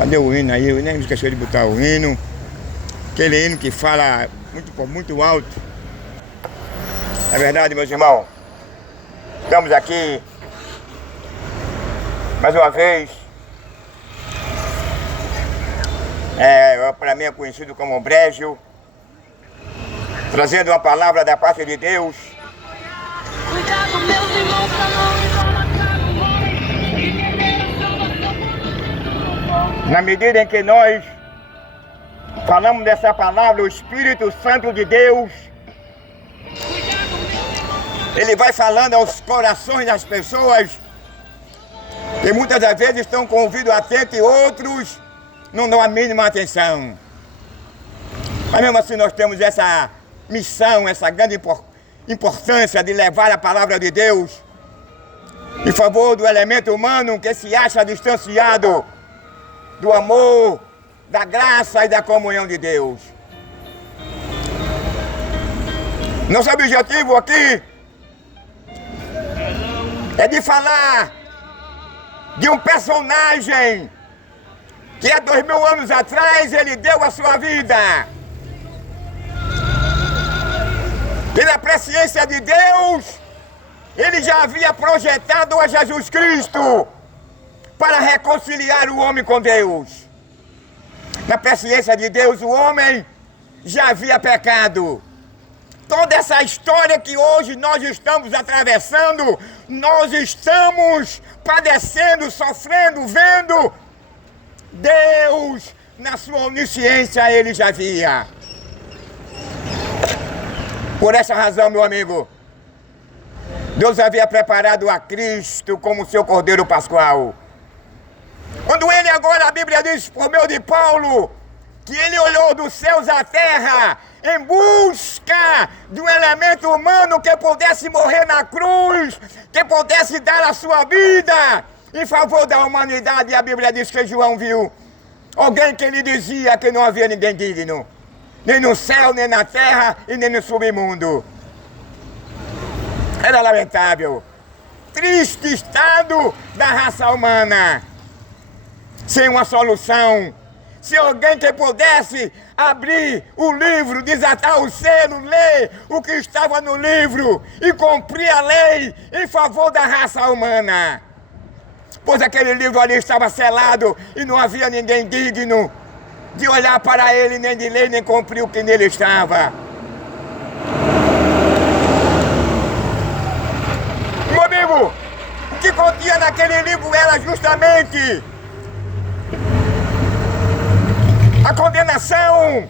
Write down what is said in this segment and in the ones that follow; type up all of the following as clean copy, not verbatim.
Cadê o hino aí? Eu nem me esqueci de botar o hino. Aquele hino que fala muito alto. É verdade, meus irmãos. Estamos aqui mais uma vez. Para mim é conhecido como Brégio, trazendo uma palavra da parte de Deus. Cuidado, meus irmãos, pra não Na medida em que nós falamos dessa palavra, o Espírito Santo de Deus, ele vai falando aos corações das pessoas que muitas das vezes estão com o ouvido atento e outros não dão a mínima atenção. Mas mesmo assim nós temos essa missão, essa grande importância de levar a palavra de Deus em favor do elemento humano que se acha distanciado do amor, da graça e da comunhão de Deus. Nosso objetivo aqui é de falar de um personagem que há 2000 anos atrás ele deu a sua vida. Pela presciência de Deus, ele já havia projetado a Jesus Cristo para reconciliar o homem com Deus. Na presciência de Deus, o homem já havia pecado. Toda essa história que hoje nós estamos atravessando, nós estamos padecendo, sofrendo, vendo. Deus, na sua onisciência, ele já via. Por essa razão, meu amigo, Deus havia preparado a Cristo como seu Cordeiro Pascual. Quando ele agora, a Bíblia diz, por meio de Paulo, que ele olhou dos céus à terra em busca de um elemento humano que pudesse morrer na cruz, que pudesse dar a sua vida em favor da humanidade. E a Bíblia diz que João viu alguém que lhe dizia que não havia ninguém digno, nem no céu, nem na terra e nem no submundo. Era lamentável, triste estado da raça humana, sem uma solução. Se alguém que pudesse abrir o livro, desatar o selo, ler o que estava no livro e cumprir a lei em favor da raça humana. Pois aquele livro ali estava selado e não havia ninguém digno de olhar para ele, nem de ler, nem cumprir o que nele estava. Meu amigo, o que continha naquele livro era justamente a condenação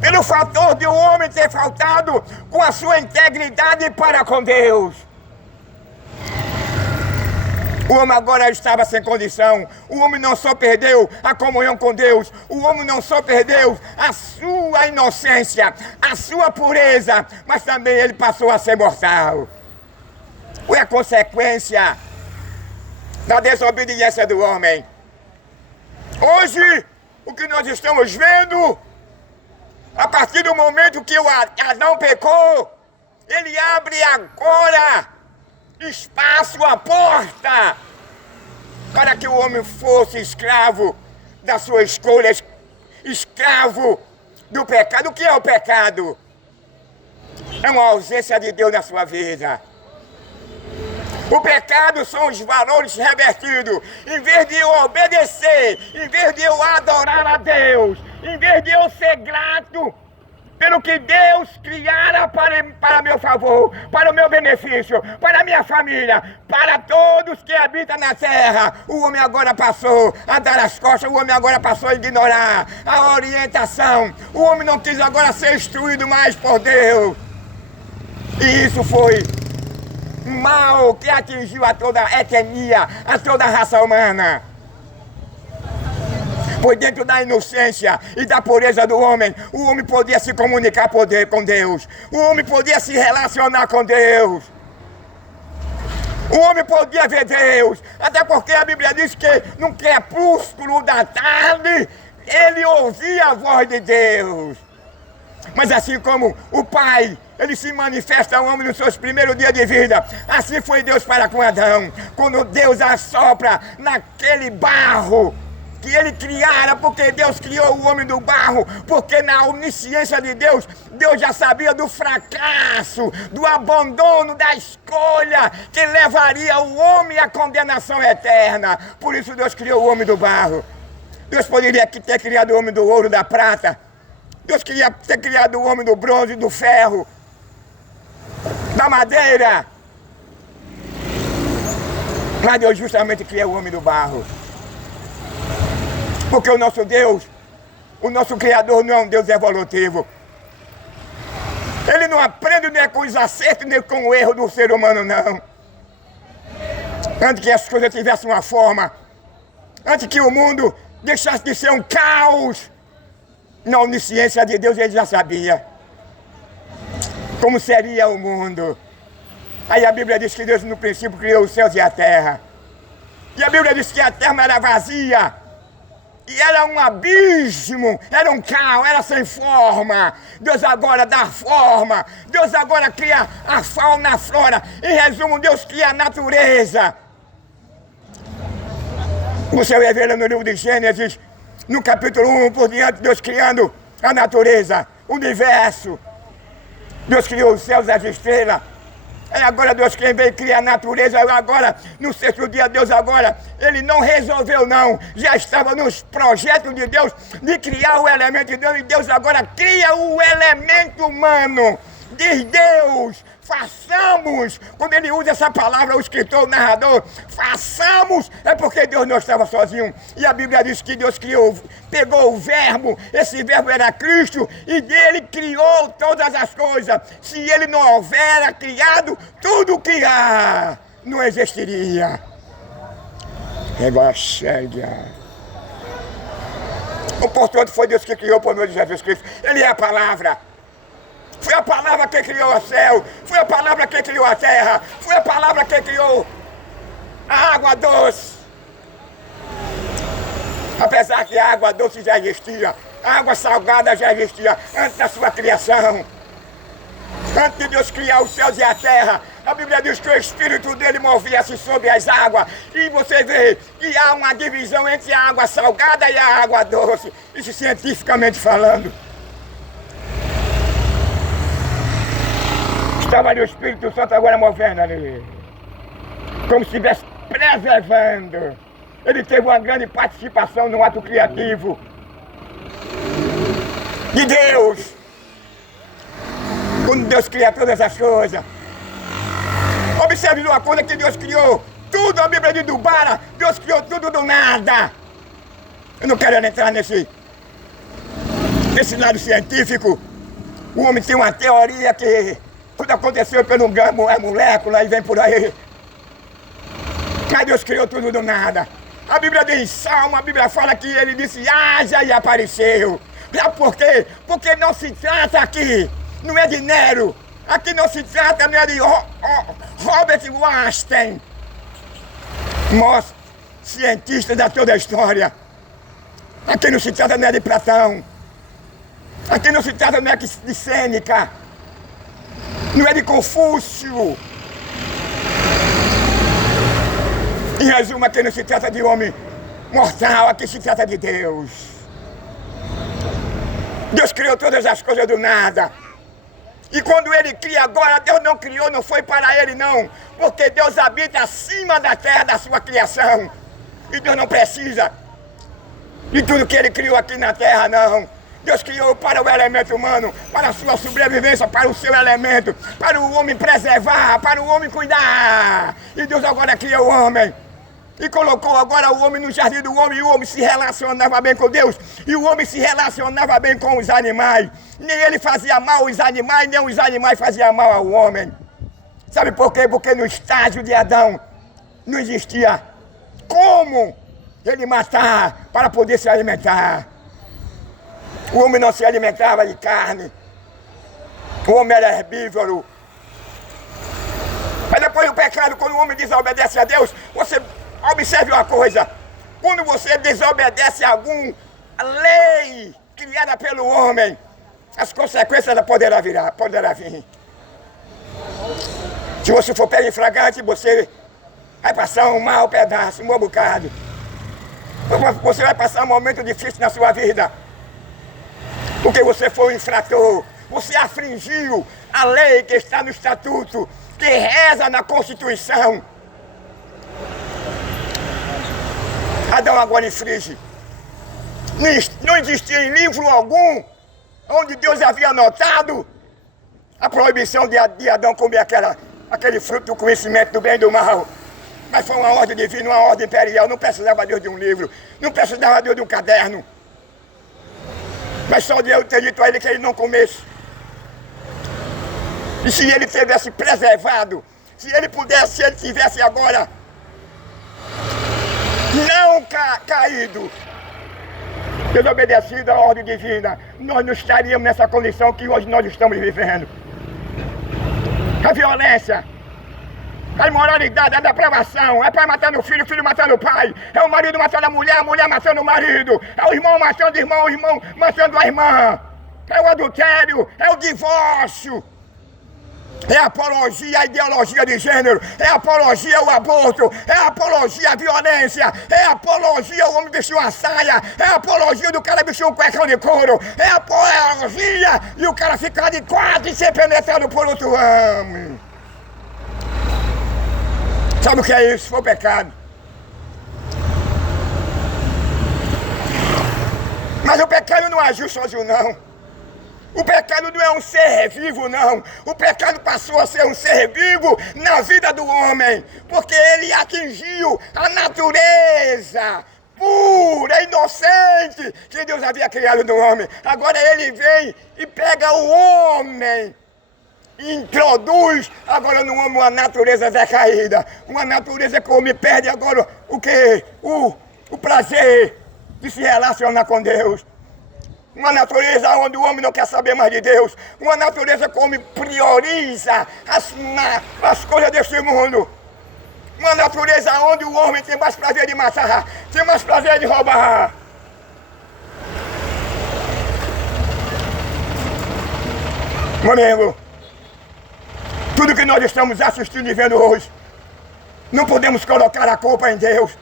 pelo fator de um homem ter faltado com a sua integridade para com Deus. O homem agora estava sem condição. O homem não só perdeu a comunhão com Deus, o homem não só perdeu a sua inocência, a sua pureza, mas também ele passou a ser mortal. Foi a consequência da desobediência do homem. Hoje, o que nós estamos vendo, a partir do momento que o Adão pecou, ele abre agora espaço, a porta, para que o homem fosse escravo da sua escolha, escravo do pecado. O que é o pecado? É uma ausência de Deus na sua vida. O pecado são os valores revertidos. Em vez de eu obedecer, em vez de eu adorar a Deus, em vez de eu ser grato pelo que Deus criara para meu favor, para o meu benefício, para a minha família, para todos que habitam na terra, o homem agora passou a dar as costas, o homem agora passou a ignorar a orientação, o homem não quis agora ser instruído mais por Deus. E isso foi mal que atingiu a toda a etnia, a toda a raça humana. Pois dentro da inocência e da pureza do homem, o homem podia se comunicar com Deus. O homem podia se relacionar com Deus. O homem podia ver Deus. Até porque a Bíblia diz que no crepúsculo da tarde, ele ouvia a voz de Deus. Mas assim como o Pai, ele se manifesta ao homem nos seus primeiros dias de vida, assim foi Deus para com Adão. Quando Deus assopra naquele barro, que ele criara, porque Deus criou o homem do barro, porque na onisciência de Deus, Deus já sabia do fracasso, do abandono da escolha que levaria o homem à condenação eterna. Por isso Deus criou o homem do barro. Deus poderia ter criado o homem do ouro, da prata. Deus queria ter criado o homem do bronze, do ferro, da madeira. Mas Deus justamente criou o homem do barro. Porque o nosso Deus, o nosso Criador, não é um Deus evolutivo. Ele não aprende nem com os acertos, nem com o erro do ser humano, não. Antes que as coisas tivessem uma forma, antes que o mundo deixasse de ser um caos, na onisciência de Deus ele já sabia como seria o mundo. Aí a Bíblia diz que Deus no princípio criou os céus e a terra. E a Bíblia diz que a terra era vazia. E era um abismo, era um caos, era sem forma. Deus agora dá forma. Deus agora cria a fauna, a flora. Em resumo, Deus cria a natureza. Você vai ver no livro de Gênesis, no capítulo 1, por diante, Deus criando a natureza, o universo. Deus criou os céus e as estrelas. É agora Deus quem veio criar a natureza, agora, no sexto dia, Deus agora, ele não resolveu não, já estava nos projetos de Deus, de criar o elemento de Deus, e Deus agora cria o elemento humano. Diz Deus, façamos, quando ele usa essa palavra, o escritor, o narrador, façamos, é porque Deus não estava sozinho. E a Bíblia diz que Deus criou, pegou o verbo, esse verbo era Cristo, e dele criou todas as coisas. Se ele não houvera criado, tudo que há não existiria. O portanto foi Deus que criou por meio de Jesus Cristo. Ele é a palavra. Foi a palavra que criou o céu, foi a palavra que criou a terra, foi a palavra que criou a água doce. Apesar que a água doce já existia, a água salgada já existia antes da sua criação. Antes de Deus criar os céus e a terra, a Bíblia diz que o Espírito dele movia-se sobre as águas. E você vê que há uma divisão entre a água salgada e a água doce. Isso cientificamente falando. Estava ali o Espírito Santo agora movendo ali, como se estivesse preservando. Ele teve uma grande participação no ato criativo de Deus. Quando Deus cria todas as coisas. Observe uma coisa que Deus criou tudo, a Bíblia de Dubara, Deus criou tudo do nada. Eu não quero entrar nesse lado científico. O homem tem uma teoria que tudo aconteceu pelo gamo, é molécula e vem por aí. Mas Deus criou tudo do nada. A Bíblia diz em Salmo, a Bíblia fala que ele disse, haja e apareceu. Por quê? Porque não se trata aqui, não é de Nero. Aqui não se trata, não é de Robert Einstein. Nós, cientistas da toda a história. Aqui não se trata, não é de Platão. Aqui não se trata, não é de Sêneca. Não é de Confúcio. Em resumo, aqui não se trata de homem mortal, aqui se trata de Deus. Deus criou todas as coisas do nada. E quando ele cria agora, Deus não criou, não foi para ele não. Porque Deus habita acima da terra da sua criação. E Deus não precisa de tudo que ele criou aqui na terra, não. Deus criou para o elemento humano, para a sua sobrevivência, para o seu elemento, para o homem preservar, para o homem cuidar. E Deus agora criou o homem. E colocou agora o homem no jardim do homem, e o homem se relacionava bem com Deus, e o homem se relacionava bem com os animais. Nem ele fazia mal aos animais, nem os animais faziam mal ao homem. Sabe por quê? Porque no estágio de Adão não existia como ele matar para poder se alimentar. O homem não se alimentava de carne. O homem era herbívoro. Mas depois do pecado, quando o homem desobedece a Deus, você observe uma coisa. Quando você desobedece a alguma lei criada pelo homem, as consequências poderá vir. Se você for pego em flagrante, você vai passar um mau pedaço, um mau bocado. Você vai passar um momento difícil na sua vida. Porque você foi um infrator. Você afligiu a lei que está no estatuto, que reza na Constituição. Adão agora infringe. Não existia em livro algum onde Deus havia anotado a proibição de Adão comer aquele fruto do conhecimento do bem e do mal. Mas foi uma ordem divina, uma ordem imperial. Não precisava Deus de um livro, não precisava Deus de um caderno. Mas só Deus ter dito a ele que ele não comesse. E se ele tivesse preservado, se ele tivesse agora não caído, desobedecido à ordem divina, nós não estaríamos nessa condição que hoje nós estamos vivendo. A violência, a imoralidade, a depravação, é pai matando o filho matando o pai, é o marido matando a mulher matando o marido, é o irmão matando o irmão matando a irmã, é o adultério, é o divórcio, é a apologia à ideologia de gênero, é a apologia ao aborto, é a apologia à violência, é a apologia ao homem vestir uma saia, é a apologia do cara vestir um cuecão de couro, é a apologia e o cara ficar de quatro e ser penetrado por outro homem. Sabe o que é isso? Foi o pecado. Mas o pecado não agiu sozinho, não. O pecado não é um ser vivo, não. O pecado passou a ser um ser vivo na vida do homem, porque ele atingiu a natureza pura, inocente que Deus havia criado no homem. Agora ele vem e pega o homem, introduz agora no homem uma natureza decaída, uma natureza que o homem perde agora o quê? O prazer de se relacionar com Deus. Uma natureza onde o homem não quer saber mais de Deus. Uma natureza que o homem prioriza as coisas deste mundo. Uma natureza onde o homem tem mais prazer de matar, tem mais prazer de roubar. Meu amigo, tudo que nós estamos assistindo e vendo hoje, não podemos colocar a culpa em Deus.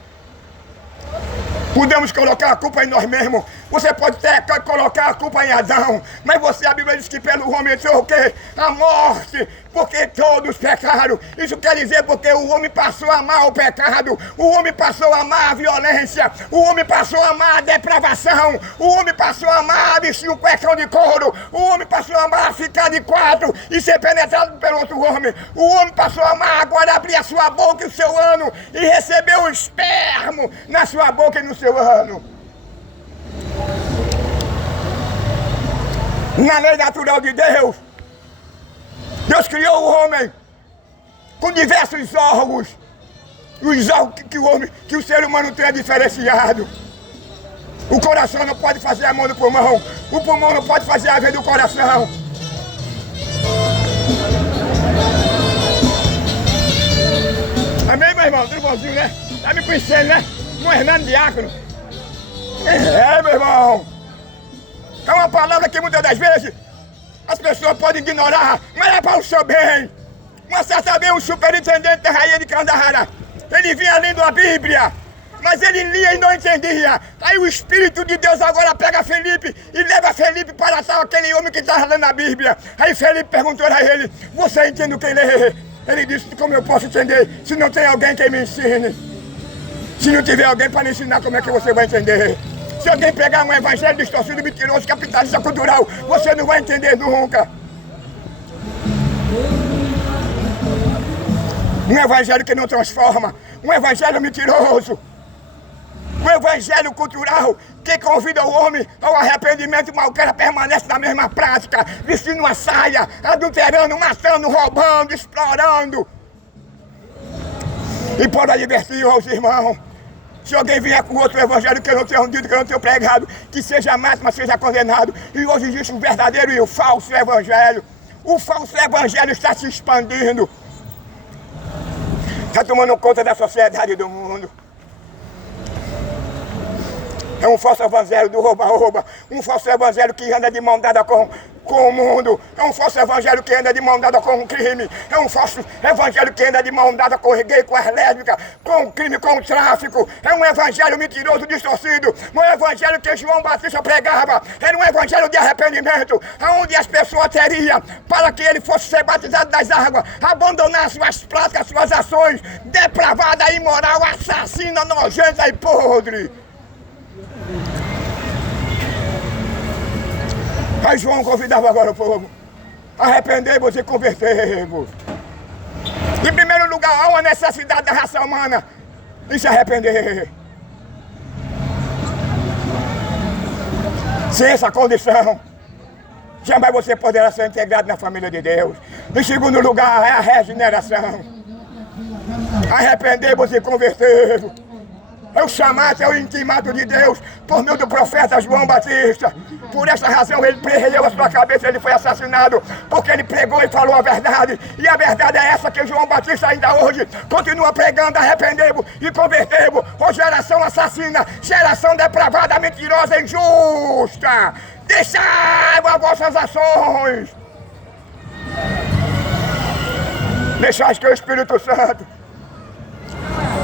Podemos colocar a culpa em nós mesmos. Você pode até colocar a culpa em Adão, mas a Bíblia diz que pelo homem entrou o quê? A morte, porque todos pecaram. Isso quer dizer porque o homem passou a amar o pecado, o homem passou a amar a violência, o homem passou a amar a depravação, o homem passou a amar vestir um cuecão de couro, o homem passou a amar ficar de quatro e ser penetrado pelo outro homem, o homem passou a amar agora abrir a sua boca e o seu ano e receber o espermo na sua boca e no seu ano. Na lei natural de Deus, Deus criou o homem com diversos órgãos. Os órgãos que o ser humano tem é diferenciado. O coração não pode fazer a mão do pulmão. O pulmão não pode fazer a veia do coração. Amém, meu irmão? Tudo bonzinho, né? Tá me conhecendo, né? Um Hernando Diácono. É, meu irmão. É uma palavra que muitas das vezes as pessoas podem ignorar, mas é para o seu bem. Uma certa vez o superintendente da rainha de Candahara, ele vinha lendo a Bíblia, mas ele lia e não entendia. Aí o Espírito de Deus agora pega Felipe e leva Felipe para tal aquele homem que estava lendo a Bíblia. Aí Felipe perguntou a ele, você entende o que lê? Ele disse, como eu posso entender se não tem alguém que me ensine? Se não tiver alguém para me ensinar, como é que você vai entender? Se alguém pegar um evangelho distorcido, mentiroso, capitalista, cultural, você não vai entender nunca. Um evangelho que não transforma, um evangelho mentiroso, um evangelho cultural que convida o homem ao arrependimento, mas o cara permanece na mesma prática, vestindo uma saia, adulterando, matando, roubando, explorando. E pode advertir aos irmãos. Se alguém vier com outro evangelho que eu não tenho dito, que eu não tenho pregado, que seja anátema, seja condenado. E hoje existe o verdadeiro e o falso evangelho. O falso evangelho está se expandindo. Está tomando conta da sociedade do mundo. É um falso evangelho do rouba-rouba. Um falso evangelho que anda de mão dada com com o mundo. É um falso evangelho que anda de mão dada com o crime. É um falso evangelho que anda de mão dada com o gay, com as lésbicas, com o crime, com o tráfico. É um evangelho mentiroso, distorcido. Um evangelho que João Batista pregava. Era um evangelho de arrependimento, onde as pessoas teriam, para que ele fosse ser batizado das águas, abandonar suas práticas, suas ações depravada, imoral, assassina, nojenta e podre. Aí João convidava agora o povo: arrependei-vos e convertei-vos. Em primeiro lugar, há uma necessidade da raça humana de se arrepender. Sem essa condição, jamais você poderá ser integrado na família de Deus. Em segundo lugar, é a regeneração. Arrependei-vos e convertei-vos. É o chamado, é o intimado de Deus por meio do profeta João Batista. Por essa razão ele perdeu a sua cabeça, ele foi assassinado, porque ele pregou e falou a verdade. E a verdade é essa que João Batista ainda hoje continua pregando: arrependei-vos e convertei-vos. Ó geração assassina, geração depravada, mentirosa, injusta, deixai as vossas ações. Deixais que o Espírito Santo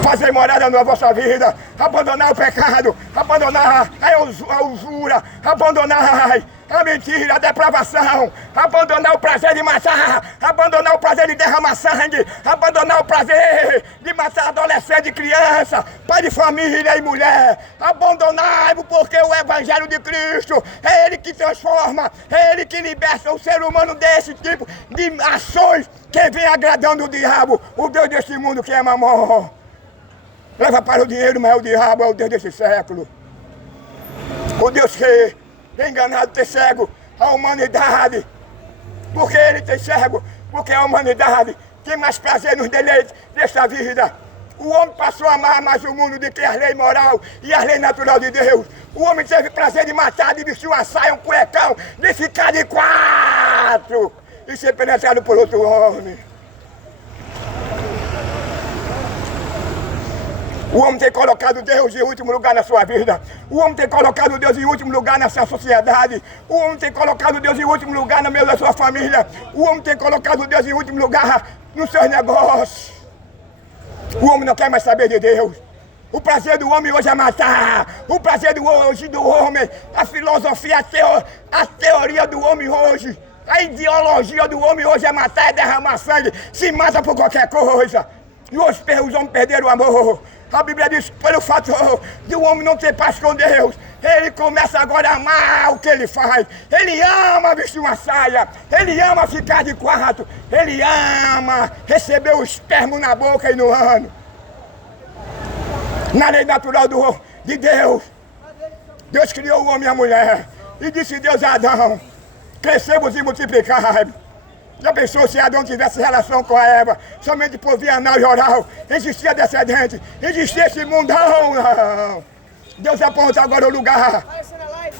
fazer morada na vossa vida, abandonar o pecado, abandonar a usura, abandonar a mentira, a depravação, abandonar o prazer de matar, abandonar o prazer de derramar sangue, abandonar o prazer de matar adolescente, criança, pai de família e mulher. Abandonar-vos, porque o Evangelho de Cristo é Ele que transforma, é Ele que liberta o ser humano desse tipo de ações que vem agradando o diabo, o Deus deste mundo que é Mamon. Leva para o dinheiro, mas o diabo é o Deus desse século. O Deus que tem enganado, tem cego a humanidade. Porque ele tem cego, porque a humanidade tem mais prazer nos deleites desta vida. O homem passou a amar mais o mundo do que a lei moral e a lei natural de Deus. O homem teve prazer de matar, de vestir uma saia, um cuecão, de ficar de quatro e ser penetrado por outro homem. O homem tem colocado Deus em último lugar na sua vida. O homem tem colocado Deus em último lugar na sua sociedade. O homem tem colocado Deus em último lugar no meio da sua família. O homem tem colocado Deus em último lugar nos seus negócios. O homem não quer mais saber de Deus. O prazer do homem hoje é matar. O prazer hoje do homem, a filosofia, a teoria do homem hoje, a ideologia do homem hoje é matar, é derramar sangue, se mata por qualquer coisa. E hoje os homens perderam o amor. A Bíblia diz, pelo fato de um homem não ter paz com Deus, ele começa agora a amar o que ele faz. Ele ama vestir uma saia, ele ama ficar de quarto, ele ama receber o espermo na boca e no ano. Na lei natural de Deus, Deus criou o homem e a mulher. E disse Deus a Adão: crescemos e multiplicai. Já pensou se Adão tivesse relação com a Eva somente por via anal e oral? Existia descendente, existia esse mundão, não. Deus aponta agora o lugar. Apareceu na live?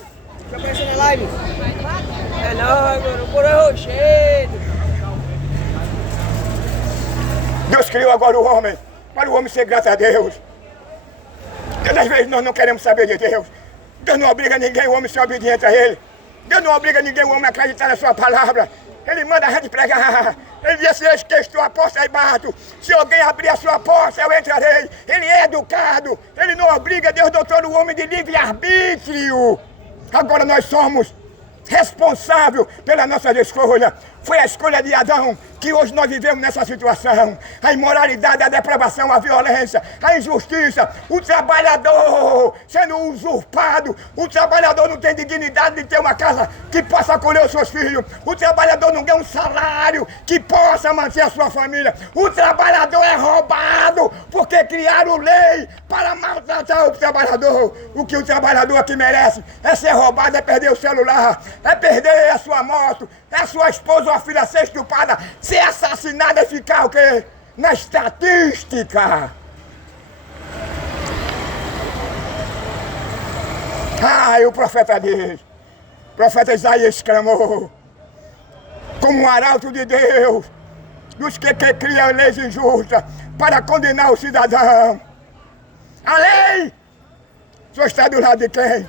Já apareceu na live? É não, agora o coro é rochedo. Deus criou agora o homem, para o homem ser grato a Deus. Às vezes nós não queremos saber de Deus. Deus não obriga ninguém, o homem a ser obediente a Ele. Deus não obriga ninguém, o homem a acreditar na sua palavra. Ele manda a gente pregar. Ele disse: eis que estou à porta e bato. Se alguém abrir a sua porta, eu entrarei. Ele é educado. Ele não obriga. Deus dotou o homem de livre-arbítrio. Agora nós somos responsáveis pela nossa escolha. Foi a escolha de Adão que hoje nós vivemos nessa situação. A imoralidade, a depravação, a violência, a injustiça, o trabalhador sendo usurpado. O trabalhador não tem dignidade de ter uma casa que possa acolher os seus filhos. O trabalhador não ganha um salário que possa manter a sua família. O trabalhador é roubado porque criaram lei para maltratar o trabalhador. O que o trabalhador aqui merece é ser roubado, é perder o celular, é perder a sua moto, é a sua esposa ou a filha ser estuprada, ser assassinada e ficar o quê? Na estatística. E o profeta diz, o profeta Isaías exclamou, como um arauto de Deus, dos que criam leis injustas para condenar o cidadão. A lei só está do lado de quem?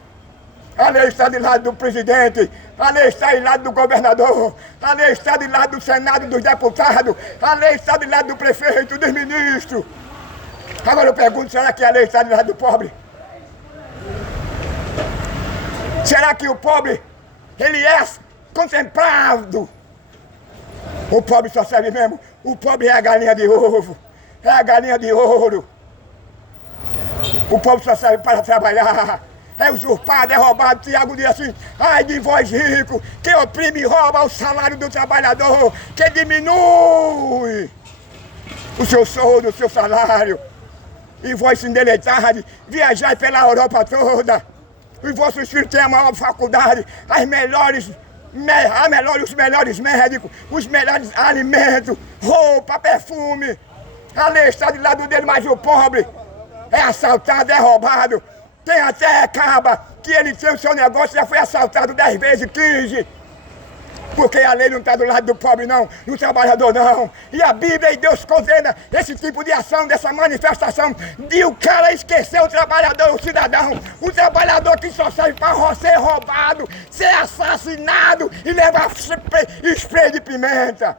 A lei está de lado do presidente, a lei está de lado do governador, a lei está de lado do Senado, dos deputados, a lei está de lado do prefeito, dos ministros. Agora eu pergunto, será que a lei está de lado do pobre? Será que o pobre, ele é contemplado? O pobre só serve mesmo, o pobre é a galinha de ovo, é a galinha de ouro. O pobre só serve para trabalhar. É usurpado, é roubado. Tiago diz assim: ai de vós rico, que oprime e rouba o salário do trabalhador, que diminui o seu soldo, o seu salário. E vós se endeleitai, viajai pela Europa toda. Os vossos filhos têm a maior faculdade, os melhores médicos, os melhores alimentos, roupa, perfume. A lei está do lado dele, mas o pobre é assaltado, é roubado. Tem até caba que ele tem o seu negócio, já foi assaltado 10 vezes, 15. Porque a lei não está do lado do pobre não, do trabalhador não. E a Bíblia e Deus condena esse tipo de ação, dessa manifestação de o cara esquecer o trabalhador, o cidadão. O trabalhador que só serve para ser roubado, ser assassinado e levar spray de pimenta.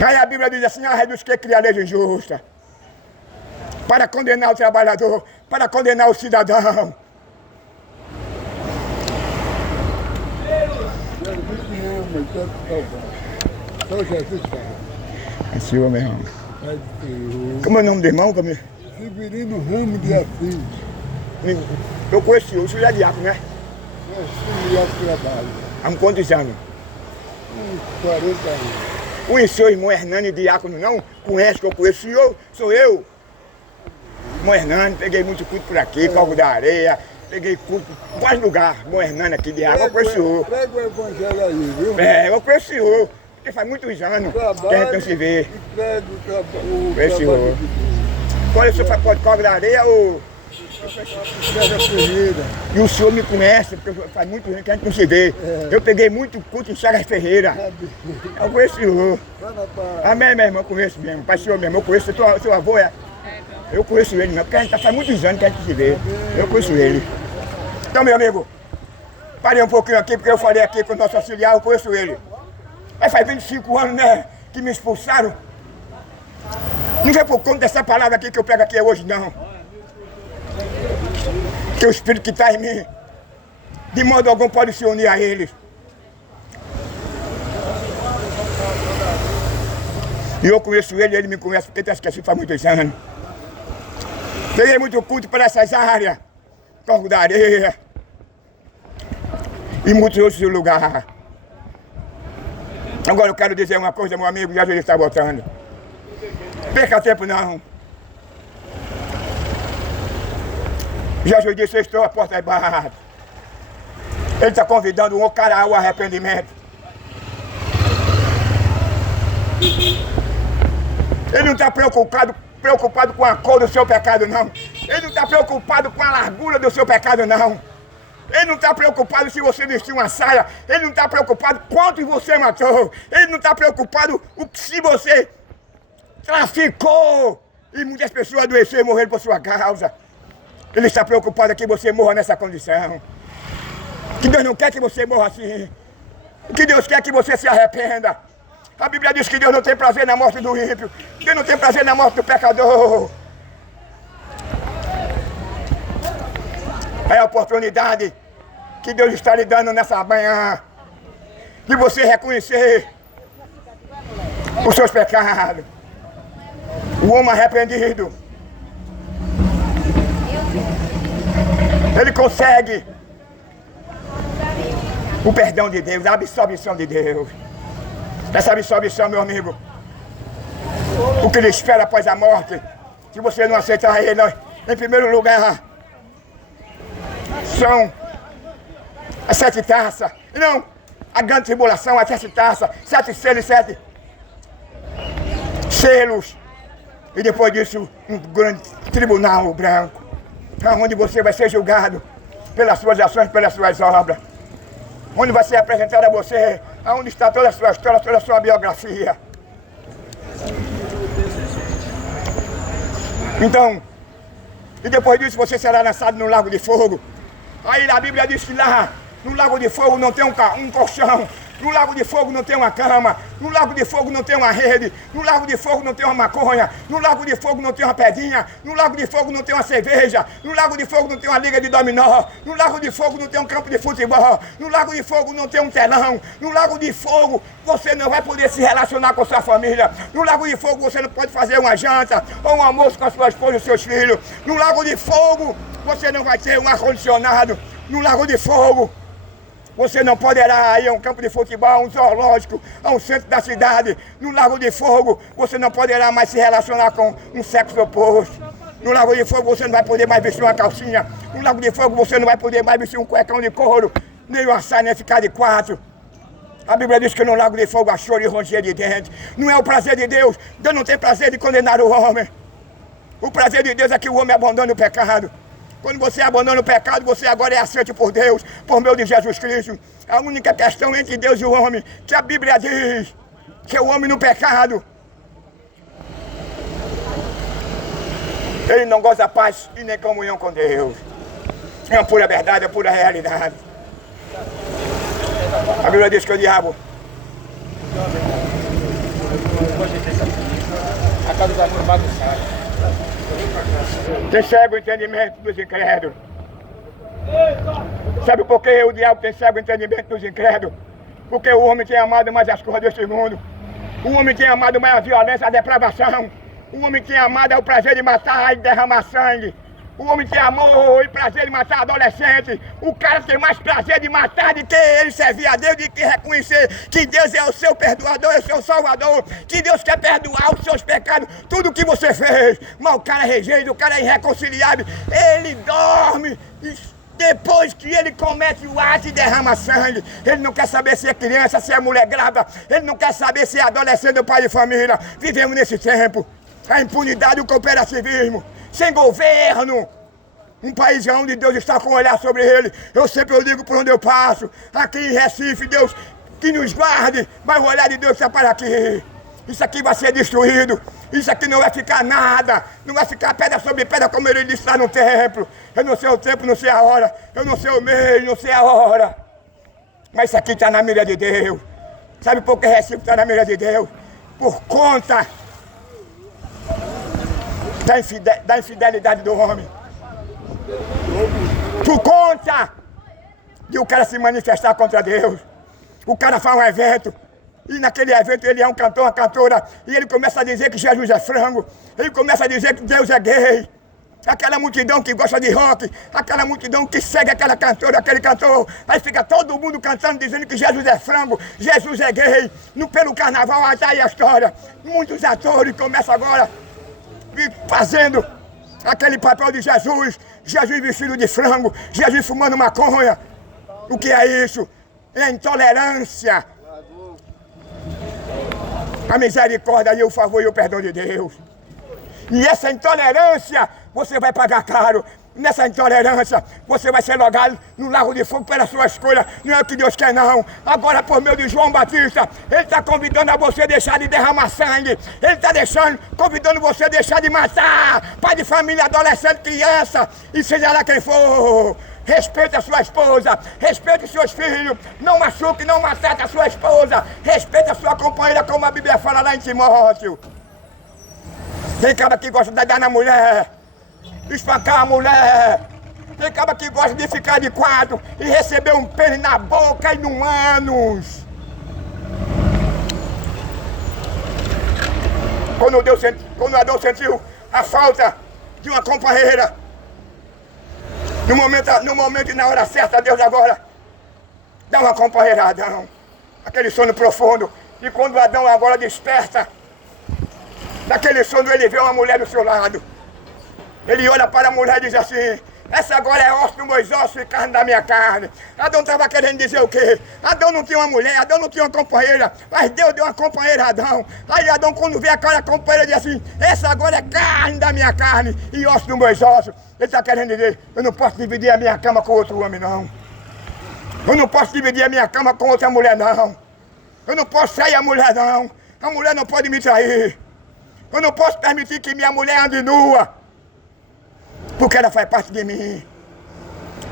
Aí a Bíblia diz assim: ai dos que cria lei injusta, para condenar o trabalhador, para condenar o cidadão. Só Jesus, Pai. É Senhor mesmo. Pai do Senhor. Como é o nome do irmão? Severino Ramos de Assis. Eu conheço o senhor é diácono, né? É auxiliar de trabalho. Há quantos anos? Uns 40 anos. Conheceu o irmão Hernani, diácono, não? Conhece que eu conheço? O senhor, sou eu. Irmão Hernani, peguei muito culto por aqui, Fogo da Areia. Peguei culto em vários lugares. Irmão Hernani aqui de água, eu conheço o senhor. Prega o evangelho aí, viu? É, eu conheço o senhor. Porque faz muitos anos que a gente não se vê. E prega o Conheço o trabalho senhor. de Deus. Quando o senhor faz Fogo da Areia, ou... Prega Ferreira. E o senhor me conhece, porque faz muito anos que a gente não se vê. Eu peguei muito culto em Chagas Ferreira. Eu conheço o senhor. Vai na paz. Amém, meu irmão, eu conheço mesmo. Pai, senhor mesmo, eu conheço. Seu avô é? Eu conheço ele mesmo, porque a gente faz muitos anos que a gente se vê. Eu conheço ele. Então, meu amigo, parei um pouquinho aqui, porque eu falei aqui com o nosso auxiliar, eu conheço ele. Mas faz 25 anos, né, que me expulsaram. Não foi por conta dessa palavra aqui que eu prego aqui hoje, não. Que o Espírito que está em mim, de modo algum pode se unir a eles. E eu conheço ele, ele me conhece, porque está esquecido faz muitos anos. Peguei muito culto para essas áreas, Fogo da Areia e muitos outros lugares. Agora eu quero dizer uma coisa, meu amigo, já ele está voltando. Perca tempo não. Jesus disse: eu estou à porta aberta. Ele está convidando o cara ao arrependimento. Ele não está preocupado com a cor do seu pecado, não. Ele não está preocupado com a largura do seu pecado, não. Ele não está preocupado se você vestiu uma saia. Ele não está preocupado quanto você matou. Ele não está preocupado se você traficou e muitas pessoas adoeceram e morreram por sua causa. Ele está preocupado que você morra nessa condição. Que Deus não quer que você morra assim. Que Deus quer que você se arrependa. A Bíblia diz que Deus não tem prazer na morte do ímpio. Deus não tem prazer na morte do pecador. É a oportunidade que Deus está lhe dando nessa manhã de você reconhecer os seus pecados. O homem arrependido, ele consegue o perdão de Deus, a absolvição de Deus. Essa absolvição, meu amigo, o que lhe espera após a morte, se você não aceitar ele, em primeiro lugar, são as 7 taças, não, a grande tribulação, as 7 taças, 7 selos, 7 selos, e depois disso, um grande tribunal branco, onde você vai ser julgado pelas suas ações, pelas suas obras, onde vai ser apresentado a você, onde está toda a sua história, toda a sua biografia. Então, E depois disso você será lançado no lago de fogo. Aí a Bíblia diz que lá no lago de fogo não tem um colchão. No lago de fogo não tem uma cama. No lago de fogo não tem uma rede. No lago de fogo não tem uma maconha. No lago de fogo não tem uma pedrinha. No lago de fogo não tem uma cerveja. No lago de fogo não tem uma liga de dominó. No lago de fogo não tem um campo de futebol. No lago de fogo não tem um telão. No lago de fogo você não vai poder se relacionar com sua família. No lago de fogo você não pode fazer uma janta ou um almoço com a sua esposa e seus filhos. No lago de fogo você não vai ter um ar-condicionado. No lago de fogo você não poderá ir a um campo de futebol, a um zoológico, a um centro da cidade. No Lago de Fogo, você não poderá mais se relacionar com um sexo oposto. No Lago de Fogo, você não vai poder mais vestir uma calcinha. No Lago de Fogo, você não vai poder mais vestir um cuecão de couro, nem uma saia, nem ficar de quatro. A Bíblia diz que no Lago de Fogo há choro e ranger de dentes. Não é o prazer de Deus. Deus não tem prazer de condenar o homem. O prazer de Deus é que o homem abandone o pecado. Quando você abandona o pecado, você agora é aceito por Deus, por meio de Jesus Cristo. A única questão entre Deus e o homem, que a Bíblia diz, que é o homem no pecado. Ele não goza da paz e nem comunhão com Deus. É uma pura verdade, é uma pura realidade. A Bíblia diz que o diabo... A casa da bagunçada. Tem cego o entendimento dos incrédulos. Sabe por que o diabo tem cego o entendimento dos incrédulos? Porque o homem tem amado mais as coisas deste mundo. O homem tem amado mais a violência, a depravação. O homem tem amado é o prazer de matar e derramar sangue. O homem tem amor e prazer de matar adolescente. O cara tem mais prazer de matar do que ele servir a Deus, de que reconhecer que Deus é o seu perdoador, é o seu salvador, que Deus quer perdoar os seus pecados, tudo que você fez. Mas o cara é rejeita, o cara é irreconciliável. Ele dorme e depois que ele comete o ato e derrama sangue. Ele não quer saber se é criança, se é mulher grávida. Ele não quer saber se é adolescente ou pai de família. Vivemos nesse tempo. A impunidade e o cooperativismo. Sem governo, um país onde Deus está com o olhar sobre ele. Eu sempre digo por onde eu passo, aqui em Recife, Deus que nos guarde, mas o olhar de Deus está para aqui. Isso aqui vai ser destruído, isso aqui não vai ficar nada, não vai ficar pedra sobre pedra como ele disse lá no templo. Eu não sei o tempo, não sei a hora, eu não sei o mês, não sei a hora. Mas isso aqui está na mira de Deus. Sabe por que Recife está na mira de Deus? Por conta da infidelidade do homem. Por conta de o cara se manifestar contra Deus. O cara faz um evento, e naquele evento ele é um cantor, uma cantora, e ele começa a dizer que Jesus é frango, ele começa a dizer que Deus é gay. Aquela multidão que gosta de rock, aquela multidão que segue aquela cantora, aquele cantor, aí fica todo mundo cantando, dizendo que Jesus é frango, Jesus é gay. Pelo carnaval, aí tá aí a história. Muitos atores começam agora fazendo aquele papel de Jesus, Jesus vestido de frango, Jesus fumando maconha. O que é isso? É intolerância. A misericórdia e o favor e o perdão de Deus. E essa intolerância você vai pagar caro. Nessa intolerância, você vai ser jogado no lago de fogo pela sua escolha. Não é o que Deus quer, não. Agora, por meio de João Batista, ele está convidando a você deixar de derramar sangue. Ele está convidando você a deixar de matar pai de família, adolescente, criança, e seja lá quem for. Respeite a sua esposa, respeite os seus filhos, não machuque, não maltrate a sua esposa, respeite a sua companheira, como a Bíblia fala lá em Timóteo. Tem cara que gosta de dar na mulher, espancar a mulher. Tem cara que gosta de ficar de quatro e receber um pênis na boca e no ânus. Quando Adão sentiu a falta de uma companheira, no momento e na hora certa, Deus agora dá uma companheira a Adão. Aquele sono profundo. E quando Adão agora desperta, daquele sono ele vê uma mulher do seu lado. Ele olha para a mulher e diz assim: essa agora é osso dos meus ossos e carne da minha carne. Adão estava querendo dizer o quê? Adão não tinha uma mulher, Adão não tinha uma companheira, mas Deus deu uma companheira a Adão. Aí Adão, quando vê aquela companheira, diz assim: essa agora é carne da minha carne e osso dos meus ossos. Ele está querendo dizer: eu não posso dividir a minha cama com outro homem, não. Eu não posso dividir a minha cama com outra mulher, não. Eu não posso trair a mulher, não. A mulher não pode me trair. Eu não posso permitir que minha mulher ande nua. porque ela faz parte de mim.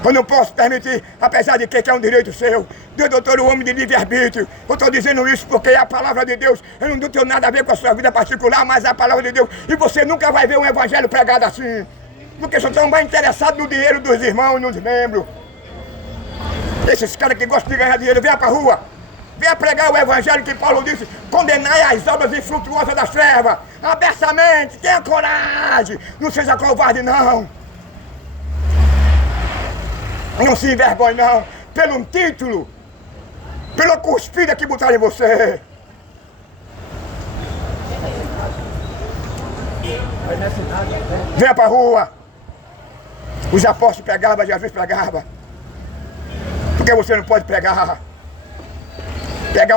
Eu não posso permitir, apesar de que é um direito seu. Deus doutor o homem de livre-arbítrio. Eu estou dizendo isso porque é a palavra de Deus. Eu não tenho nada a ver com a sua vida particular, mas é a palavra de Deus. E você nunca vai ver um evangelho pregado assim. Porque só estão mais interessados no dinheiro dos irmãos e nos membros. Esses caras que gostam de ganhar dinheiro, venha pra rua. Venha pregar o evangelho que Paulo disse. Condenai as obras infrutuosas das trevas. Abertamente, tenha coragem. Não seja covarde não. Não se envergonhe não, pelo título, pela cuspida que botaram em você. Venha pra rua. Os apóstolos pregavam, Jesus pregava. Por que você não pode pregar? Pegar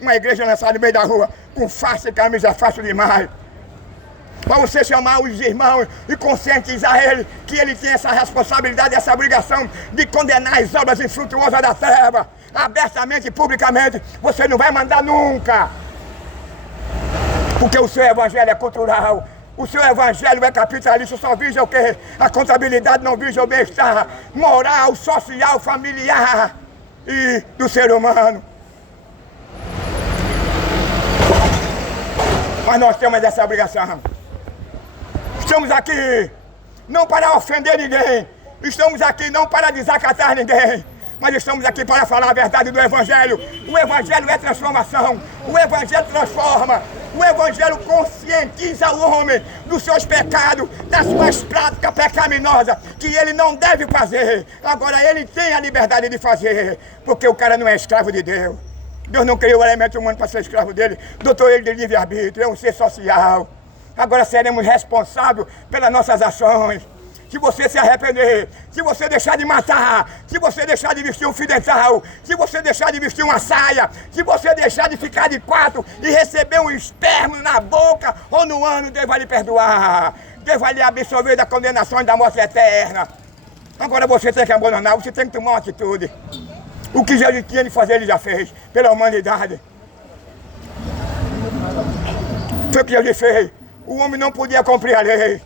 uma igreja lançada no meio da rua, com faixa e camisa fácil demais. Para você chamar os irmãos e conscientizar ele que ele tem essa responsabilidade, essa obrigação de condenar as obras infrutuosas da treva, abertamente e publicamente. Você não vai mandar nunca. Porque o seu evangelho é cultural. O seu evangelho é capitalista, só visa o quê? A contabilidade, não visa o bem-estar moral, social, familiar e do ser humano. Mas nós temos essa obrigação. Estamos aqui não para ofender ninguém, estamos aqui não para desacatar ninguém, mas estamos aqui para falar a verdade do Evangelho. O Evangelho é transformação, o Evangelho transforma, o Evangelho conscientiza o homem dos seus pecados, das suas práticas pecaminosas, que ele não deve fazer. Agora ele tem a liberdade de fazer, porque o cara não é escravo de Deus. Deus não criou o elemento humano para ser escravo dele, dotou ele de livre-arbítrio, é um ser social. Agora seremos responsáveis pelas nossas ações. Se você se arrepender, se você deixar de matar, se você deixar de vestir um fio dental, se você deixar de vestir uma saia, se você deixar de ficar de quatro e receber um esperma na boca ou no ano, Deus vai lhe perdoar. Deus vai lhe absolver da condenação e da morte eterna. Agora você tem que abandonar, você tem que tomar uma atitude. O que Jesus tinha de fazer, ele já fez, pela humanidade. Foi o que Jesus fez. O homem não podia cumprir a lei.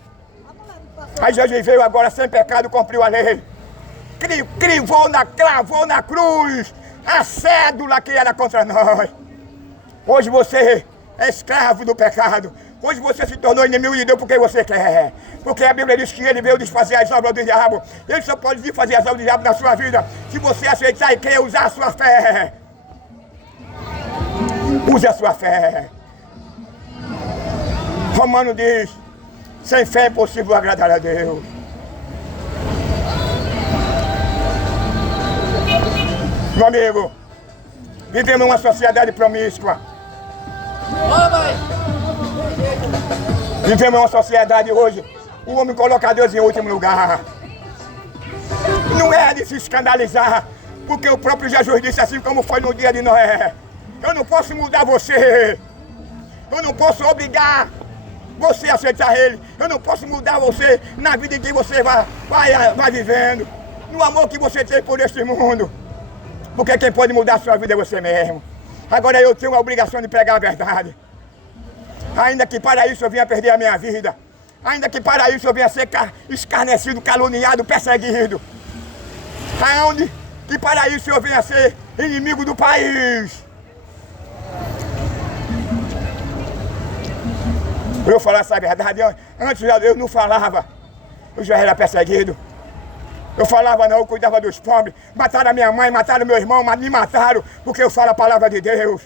Aí Jesus veio agora sem pecado, cumpriu a lei. Cravou na cruz a cédula que era contra nós. Hoje você é escravo do pecado. Hoje você se tornou inimigo de Deus porque você quer. Porque a Bíblia diz que ele veio desfazer as obras do diabo. Ele só pode desfazer as obras do diabo na sua vida se você aceitar e querer usar a sua fé. Use a sua fé. Romano diz, sem fé é impossível agradar a Deus. Meu amigo, vivemos uma sociedade promíscua. Vivemos uma sociedade hoje, o homem coloca Deus em último lugar. Não é de se escandalizar, porque o próprio Jesus disse assim como foi no dia de Noé. Eu não posso mudar você, eu não posso obrigar você a aceitar ele, eu não posso mudar você na vida em que você vai vivendo, no amor que você tem por este mundo, porque quem pode mudar a sua vida é você mesmo. Agora eu tenho a obrigação de pregar a verdade, ainda que para isso eu venha perder a minha vida, ainda que para isso eu venha ser escarnecido, caluniado, perseguido, aonde que para isso eu venha ser inimigo do país. Eu falar essa verdade, antes eu não falava, eu já era perseguido. Eu falava não, eu cuidava dos pobres. Mataram a minha mãe, mataram meu irmão, mas me mataram porque eu falo a palavra de Deus.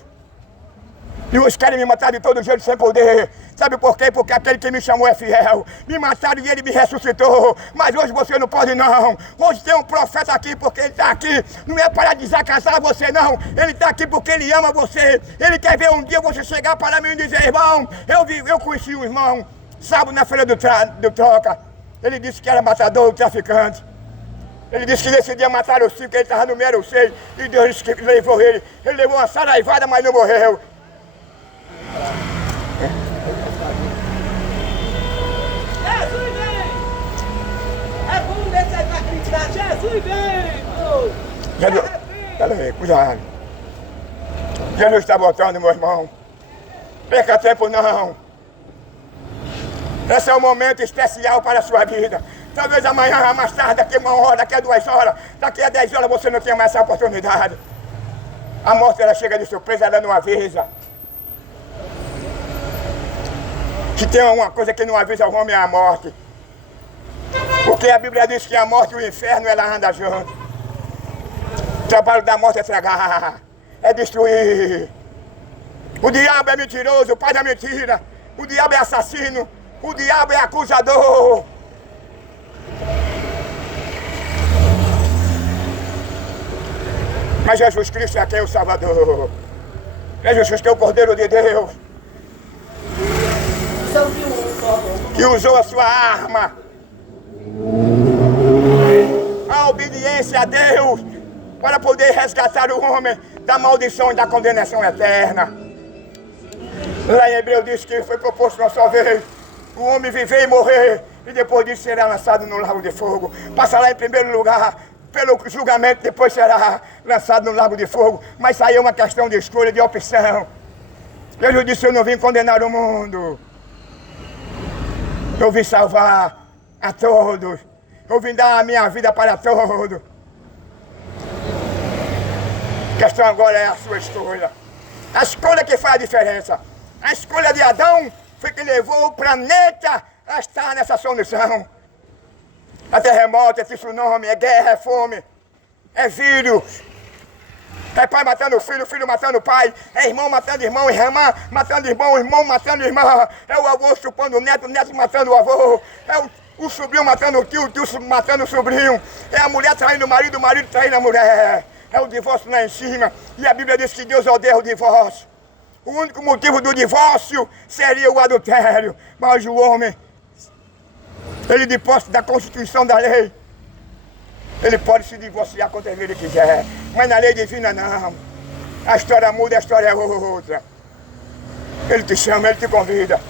E hoje querem me matar de todo jeito sem poder. Sabe por quê? Porque aquele que me chamou é fiel. Me mataram e ele me ressuscitou. Mas hoje você não pode não. Hoje tem um profeta aqui porque ele está aqui. Não é para desacatar você não. Ele está aqui porque ele ama você. Ele quer ver um dia você chegar para mim e dizer, irmão, eu conheci um irmão, sábado na feira do Troca. Ele disse que era matador, traficante. Ele disse que nesse dia mataram os 5, ele estava no número 6 e Deus levou ele. Ele levou uma saraivada, mas não morreu. Jesus vem! É bom ver você vai acreditar. Jesus vem! Jesus, peraí, cuidado. Jesus está voltando, meu irmão. Perca tempo não. Esse é um momento especial para a sua vida. Talvez amanhã, mais tarde, daqui a 1 hora, daqui a 2 horas, daqui a 10 horas você não tenha mais essa oportunidade. A morte, ela chega de surpresa, ela não avisa. Se tem uma coisa que não avisa o homem é a morte. Porque a Bíblia diz que a morte e o inferno, ela anda junto. O trabalho da morte é estragar, é destruir. O diabo é mentiroso, o pai da mentira. O diabo é assassino, o diabo é acusador. Mas Jesus Cristo é quem é o Salvador. É Jesus que é o Cordeiro de Deus. Que usou a sua arma. A obediência a Deus para poder resgatar o homem da maldição e da condenação eterna. Lá em Hebreu diz que foi proposto uma só vez o homem viver e morrer, e depois disso será lançado no lago de fogo. Passará em primeiro lugar pelo julgamento, depois será lançado no lago de fogo. Mas isso aí é uma questão de escolha, de opção. Jesus disse: eu não vim condenar o mundo, eu vim salvar a todos. Eu vim dar a minha vida para todos. A questão agora é a sua escolha. A escolha que faz a diferença. A escolha de Adão foi que levou o planeta a estar nessa solução. É terremoto, é tsunami, é guerra, é fome, é vírus. É pai matando filho, filho matando pai. É irmão matando irmão, irmã matando irmão, irmão matando irmã. É o avô chupando o neto, neto matando o avô. É o sobrinho matando o tio matando o sobrinho. É a mulher traindo o marido traindo a mulher. É o divórcio lá em cima. E a Bíblia diz que Deus odeia o divórcio. O único motivo do divórcio seria o adultério. Mas o homem, ele de posse da Constituição da lei, ele pode se divorciar quantas vezes ele quiser. Mas na lei divina não. A história muda, a história é outra. Ele te chama, ele te convida.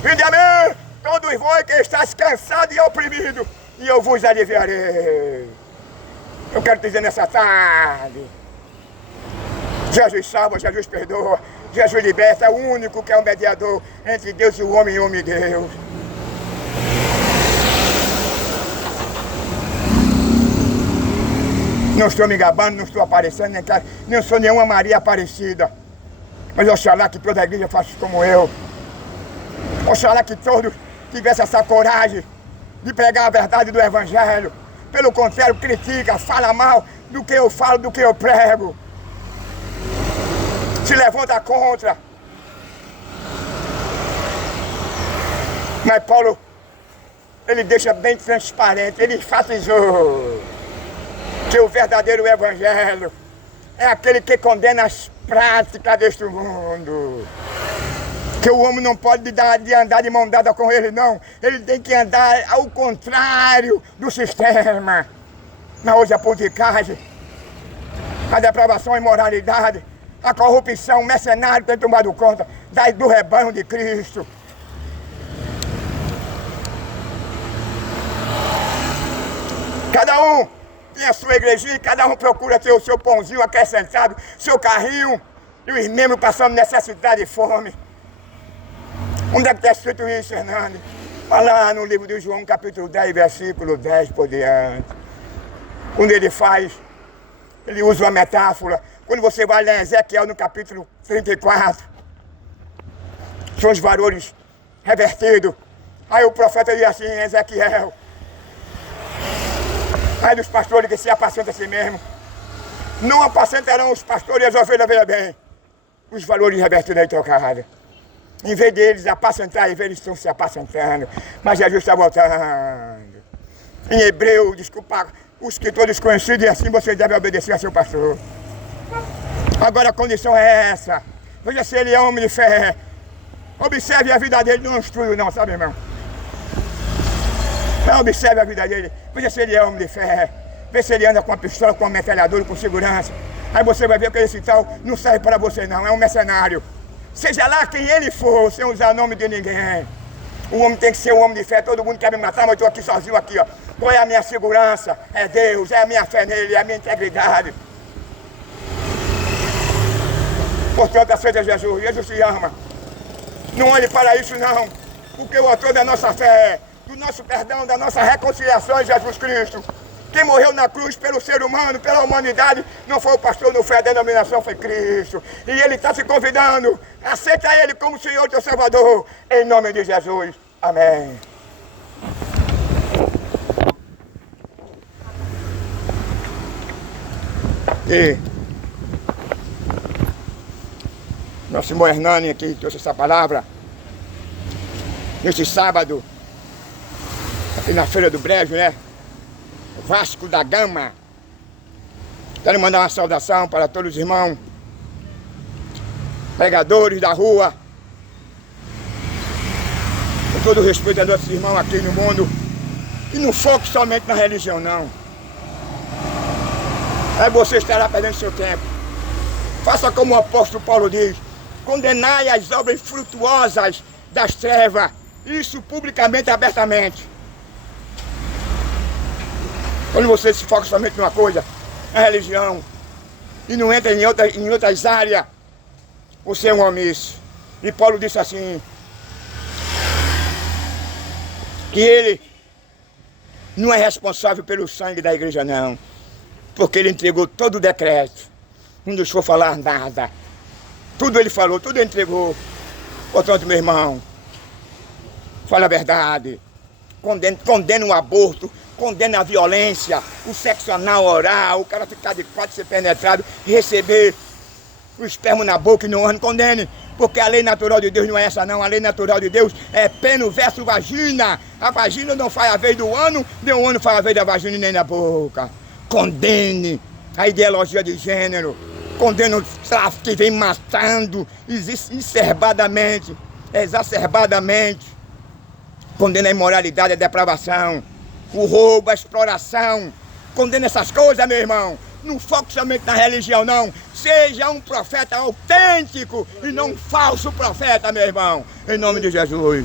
Vinde a mim, todos vós que estáis cansados e oprimidos, e eu vos aliviarei. Eu quero te dizer nessa tarde, Jesus salva, Jesus perdoa, Jesus liberta, é o único que é o mediador entre Deus e o homem e Deus. Não estou me gabando, não estou aparecendo, nem sou nenhuma Maria Aparecida. Mas oxalá que toda a igreja faça como eu. Oxalá que todos tivessem essa coragem de pregar a verdade do Evangelho. Pelo contrário, critica, fala mal do que eu falo, do que eu prego. Se levanta contra. Mas Paulo, ele deixa bem transparente, ele enfatizou que o verdadeiro Evangelho é aquele que condena as práticas deste mundo. Que o homem não pode andar de mão dada com ele, não. Ele tem que andar ao contrário do sistema. Mas hoje a politicagem, a depravação, a imoralidade, a corrupção, o mercenário tem tomado conta do rebanho de Cristo. Cada um tem a sua igrejinha, cada um procura ter o seu pãozinho acrescentado, seu carrinho, e os membros passando necessidade e fome. Onde é que está escrito isso, Hernandes? Olha lá no livro de João, capítulo 10, versículo 10 por diante. Quando ele usa uma metáfora. Quando você vai ler Ezequiel no capítulo 34, são os valores revertidos. Aí o profeta diz assim, Ezequiel, ai dos pastores que se apacentam a si mesmo. Não apacentarão os pastores e as ovelhas, veja bem. Os valores revertidos aí trocados. Em vez deles apacentar, em vez eles estão se apacentando. Mas Jesus está voltando. Em Hebreu, desculpa, o escritor desconhecido, e assim você deve obedecer a seu pastor. Agora a condição é essa. Veja se ele é homem de fé. Observe a vida dele, não estudo não, sabe, irmão? Não, observe a vida dele. Veja se ele é homem de fé. Vê se ele anda com a pistola, com a metralhadora, com segurança. Aí você vai ver que esse tal não serve para você não, é um mercenário. Seja lá quem ele for, sem usar o nome de ninguém. O homem tem que ser um homem de fé. Todo mundo quer me matar, mas eu estou aqui sozinho aqui, ó. Qual é a minha segurança? É Deus, é a minha fé nele, é a minha integridade. Portanto, aceita Jesus. Jesus te ama. Não olhe para isso não. Porque o autor da nossa fé, do nosso perdão, da nossa reconciliação em Jesus Cristo. Quem morreu na cruz pelo ser humano, pela humanidade, não foi o pastor, não foi a denominação, foi Cristo. E Ele está te convidando. Aceita Ele como Senhor e teu Salvador. Em nome de Jesus. Amém. E nosso irmão Hernani aqui trouxe essa palavra. Neste sábado, aqui na Feira do Brejo, né? Vasco da Gama. Quero mandar uma saudação para todos os irmãos pregadores da rua, com todo o respeito a nossos irmãos aqui no mundo, e não foque somente na religião, não. Aí você estará perdendo seu tempo. Faça como o apóstolo Paulo diz: condenai as obras frutuosas das trevas, isso publicamente e abertamente. Quando você se foca somente numa coisa, a religião, e não entra em outras áreas, você é um omisso. E Paulo disse assim, que ele não é responsável pelo sangue da igreja, não, porque ele entregou todo o decreto, não deixou falar nada. Tudo ele falou, tudo ele entregou. Portanto, meu irmão, fala a verdade, condena o aborto, condena a violência, o sexo anal oral, o cara ficar de quatro, ser penetrado, receber o esperma na boca e no ano, condene, porque a lei natural de Deus não é essa não, a lei natural de Deus é pênis versus vagina. A vagina não faz a vez do ano, nem o ano faz a vez da vagina nem da boca. Condene a ideologia de gênero, condena o tráfico que vem matando exacerbadamente, condena a imoralidade, a depravação, o roubo, a exploração. Condena essas coisas, meu irmão. Não foque somente na religião, não. Seja um profeta autêntico e não um falso profeta, meu irmão. Em nome de Jesus.